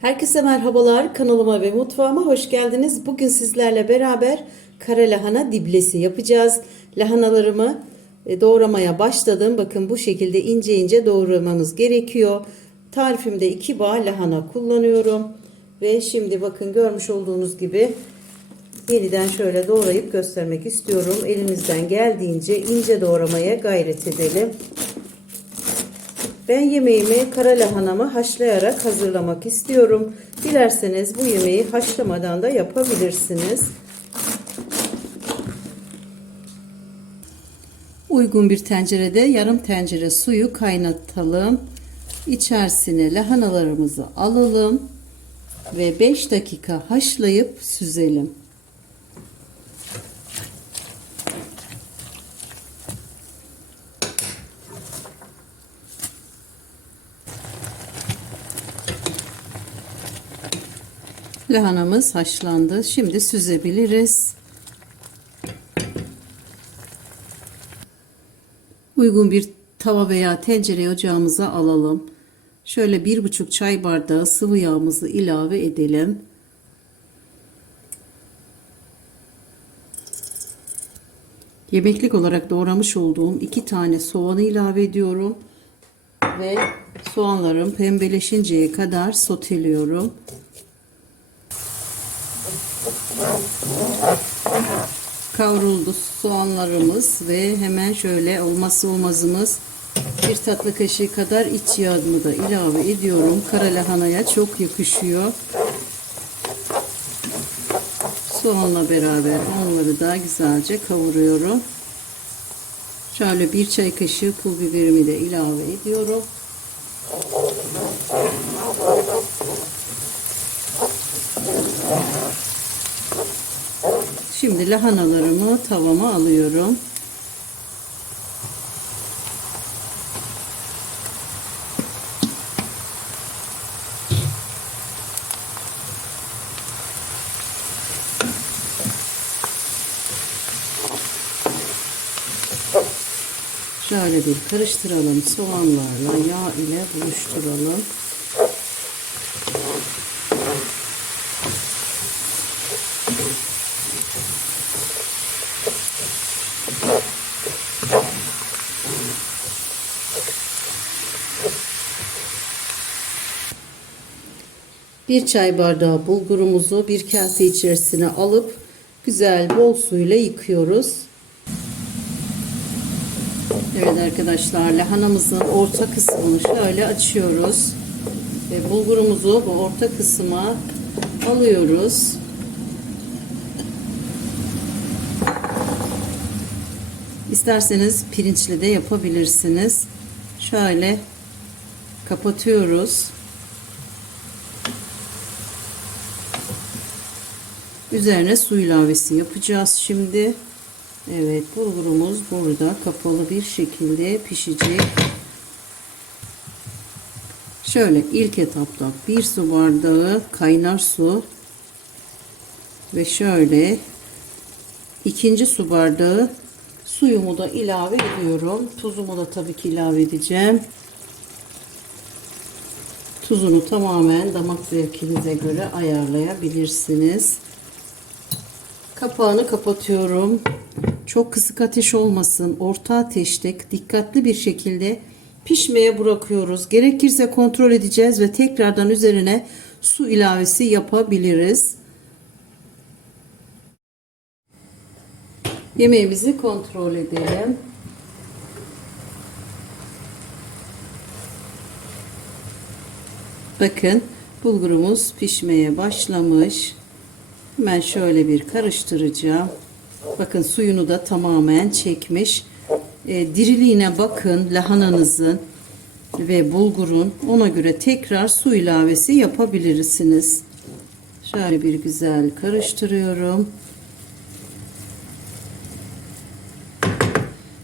Herkese merhabalar. Kanalıma ve mutfağıma hoş geldiniz. Bugün sizlerle beraber kara lahana diblesi yapacağız. Lahanalarımı e, doğramaya başladım. Bakın bu şekilde ince ince doğramanız gerekiyor. Tarifimde 2 bağ lahana kullanıyorum. Ve şimdi bakın görmüş olduğunuz gibi yeniden şöyle doğrayıp göstermek istiyorum. Elimizden geldiğince ince doğramaya gayret edelim. Ben yemeğimi kara lahanamı haşlayarak hazırlamak istiyorum. Dilerseniz bu yemeği haşlamadan da yapabilirsiniz. Uygun bir tencerede yarım tencere suyu kaynatalım. İçerisine lahanalarımızı alalım ve 5 dakika haşlayıp süzelim. Lahanamız haşlandı. Şimdi süzebiliriz. Uygun bir tava veya tencere ocağımıza alalım. Şöyle bir buçuk çay bardağı sıvı yağımızı ilave edelim. Yemeklik olarak doğramış olduğum iki tane soğanı ilave ediyorum. Ve soğanlarım pembeleşinceye kadar soteliyorum. Kavruldu soğanlarımız ve hemen şöyle olmazsa olmazımız bir tatlı kaşığı kadar iç yağımı da ilave ediyorum. Kara lahanaya çok yakışıyor. Soğanla beraber onları da güzelce kavuruyorum. Şöyle bir çay kaşığı pul biberimi de ilave ediyorum. Şimdi lahanalarımı tavama alıyorum. Şöyle bir karıştıralım soğanlarla yağ ile buluşturalım. Bir çay bardağı bulgurumuzu bir kase içerisine alıp güzel bol suyla yıkıyoruz. Evet arkadaşlar lahanamızın orta kısmını şöyle açıyoruz. Ve bulgurumuzu bu orta kısma alıyoruz. İsterseniz pirinçli de yapabilirsiniz. Şöyle kapatıyoruz. Üzerine su ilavesi yapacağız şimdi. Evet bulgurumuz burada kapalı bir şekilde pişecek. Şöyle ilk etapta bir su bardağı kaynar su ve şöyle ikinci su bardağı suyumu da ilave ediyorum. Tuzumu da tabii ki ilave edeceğim. Tuzunu tamamen damak zevkinize göre ayarlayabilirsiniz. Kapağını kapatıyorum. Çok kısık ateş olmasın. Orta ateşte dikkatli bir şekilde pişmeye bırakıyoruz. Gerekirse kontrol edeceğiz ve tekrardan üzerine su ilavesi yapabiliriz. Yemeğimizi kontrol edelim. Bakın bulgurumuz pişmeye başlamış. Hemen şöyle bir karıştıracağım. Bakın suyunu da tamamen çekmiş. E, diriliğine bakın lahananızın ve bulgurun. Ona göre tekrar su ilavesi yapabilirsiniz. Şöyle bir güzel karıştırıyorum.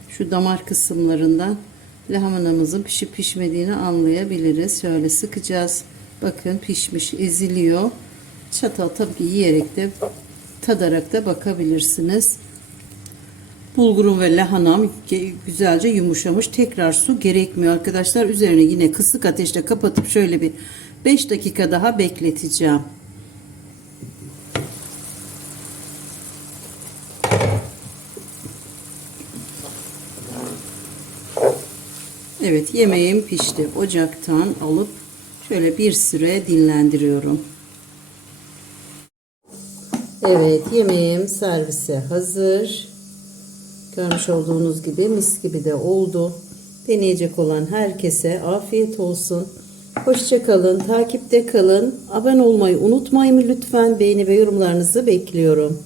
Şu damar kısımlarından lahanamızın pişip pişmediğini anlayabiliriz. Şöyle sıkacağız. Bakın pişmiş eziliyor. Çatal tabii ki yiyerek de tadarak da bakabilirsiniz. Bulgurum ve lahanam güzelce yumuşamış. Tekrar su gerekmiyor arkadaşlar. Üzerine yine kısık ateşte kapatıp şöyle bir 5 dakika daha bekleteceğim. Evet yemeğim pişti. Ocaktan alıp şöyle bir süre dinlendiriyorum. Evet yemeğim servise hazır. Görmüş olduğunuz gibi mis gibi de oldu. Deneyecek olan herkese afiyet olsun. Hoşça kalın, takipte kalın. Abone olmayı unutmayın lütfen. Beğeni ve yorumlarınızı bekliyorum.